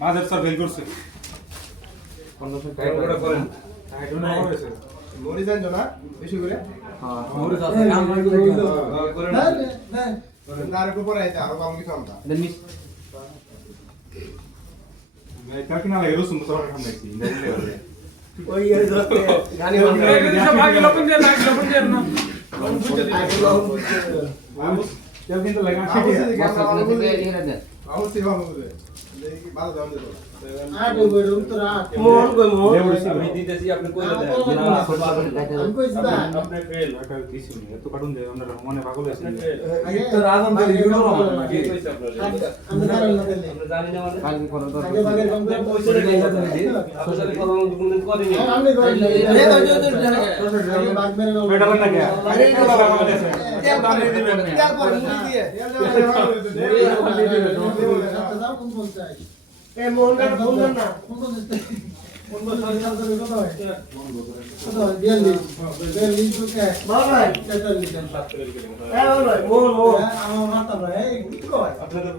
বাজার sir fail করছে মরিচ আনছো না বেশি করে মরিচ আছে কাম করে না আর একটু পরে আইতা আরো কম কিছু আমরা এটা কিনা লাগে রসুন তো আমরা খাইছি ওই এর ধরতে গানি সব আগে লবণ দিয়ে না লবণ বুঝতে দিই আমি কেউ কিন্তু লাগা আছে আমরা দিয়ে দিয়ে দেন আমি সেবা হবে দেখি ভালো দাম দেব আট ওই রুম তো রাত মোহন কই মোহন আমি দিতেছি আপনি কইলে দেন আমি কইছি না আপনি ফেল একটা কিছু নেই এত কাটুন দেন আমরা মনে পাগল আছে আগে তো রাজন তো ইউনো না কি কইছে আপনারা আমরা জানি না আমরা জানি না মানে কালকে করো তো আগে ভাগে কম করে পয়সা দিয়ে দিই আপনাদের কথা কোনদিন করি না আমি করি আগে ভাগ মেরে নাও বেটা না কে আগে তো লাগা মানে তেল পানি দিবেন তেল পানি দিয়ে দাও কোন বলতে এ মোহন কাট ফোন না ফোন তো দিতে ফোন বল সরকার করে কত হয় কত হয় 42 কে ভাই 43 এ ভাই মোহন আমার মাথা ভাই কি কয় আপনাদের